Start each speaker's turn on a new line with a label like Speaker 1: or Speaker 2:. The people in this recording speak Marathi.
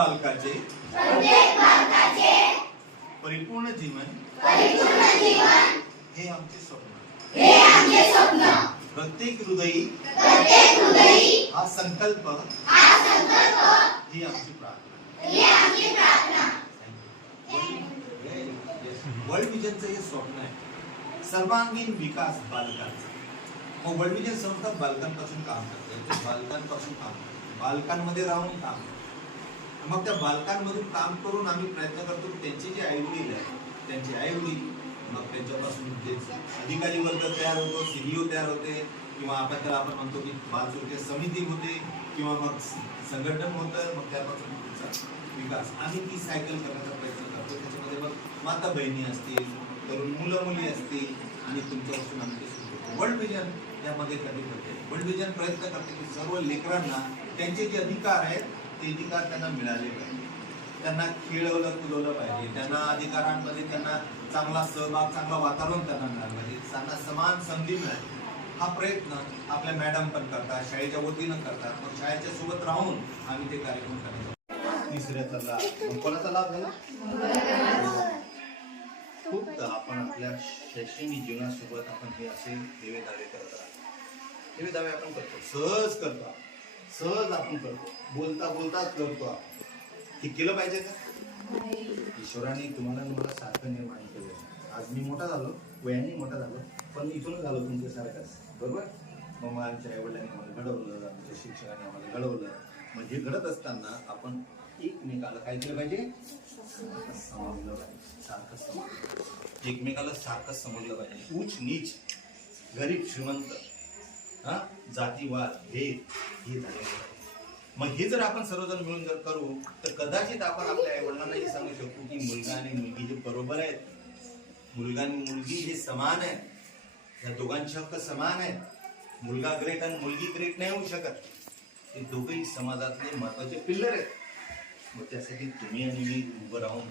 Speaker 1: बालकाचे परिपूर्ण जीवन हे आमचे स्वप्न. प्रत्येक हृदयी हा संकल्प ही आमची प्रार्थना. वर्ल्ड विजनचं हे स्वप्न आहे. सर्वांगीण विकास बालकांचा. मग वर्ल्ड विजन संस्था बालकांपासून काम करते. बालकांपासून काम करते. बालकांमध्ये राहून काम करते. मग त्या बालकांमधून काम करून आम्ही प्रयत्न करतो की त्यांचे जे आई वडील आहेत त्यांचे आई वडील मग त्यांच्यापासून जे अधिकारी वर्ग तयार होतो सीईओ तयार होते किंवा आपण त्याला आपण म्हणतो की बाल समिती होते किंवा मग संघटन होतं मग त्यापासून त्याचा विकास. आम्ही ती सायकल करण्याचा प्रयत्न करतो. त्याच्यामध्ये मग माता बहिणी असतील तरुण मुलं मुली असतील आणि तुमच्यापासून आम्ही ते सुरू वर्ल्ड विजन यामध्ये कधी करते वर्ल्ड विजन प्रयत्न करते की सर्व लेकरांना त्यांचे जे अधिकार आहेत ते अधिकार त्यांना मिळाले पाहिजे. त्यांना खेळवलं कुलवलं पाहिजे. त्यांना अधिकारांमध्ये त्यांना चांगला सहभाग चांगला वातावरण त्यांना मिळालं पाहिजे. त्यांना समान संधी मिळाली हा प्रयत्न आपल्या मॅडम पण करतात शाळेच्या वतीनं करतात. मग शाळेच्या सोबत राहून आम्ही ते कार्यक्रम करतो तिसऱ्याचा लाभ कोणाचा लाभ झाला? खूपदा आपण आपल्या शैक्षणिक जीवनासोबत आपण हे असे देवे दावे करत राहतो. देवे दावे आपण करतो. सहज करतो सहज आपण करतो. बोलता बोलता करतो आपण. हे केलं पाहिजे का? ईश्वराने तुम्हाला मला सारखं निर्माण केलं. आज मी मोठा झालो वयाने मोठा झालो पण इथूनच झालो तुमच्यासारखाच. बरोबर? मग मग आमच्या आईवडिलांनी आम्हाला घडवलं आमच्या शिक्षकांनी आम्हाला घडवलं. म्हणजे घडत असताना आपण एकमेकाला काय केलं पाहिजे? समजलं पाहिजे. सारखं समजलं एकमेकाला सारखं समजलं पाहिजे. उच नीच. गरीब श्रीमंत. हा? जातीवाद भेद हे झाले. मग हे जर आपण सर्वजण मिळून जर करू तर कदाचित आपण आपल्या आई वडिलांनाही सांगू शकतो की मुलगा आणि मुलगी हे बरोबर आहेत. मुलगा आणि मुलगी हे समान आहेत. या दोघांचे हक्क समान आहेत. मुलगा ग्रेट आणि मुलगी ग्रेट नाही होऊ शकत. हे दोघेही समाजातले महत्त्वाचे पिल्लर आहेत. मग त्यासाठी तुम्ही आणि मी उभं राहून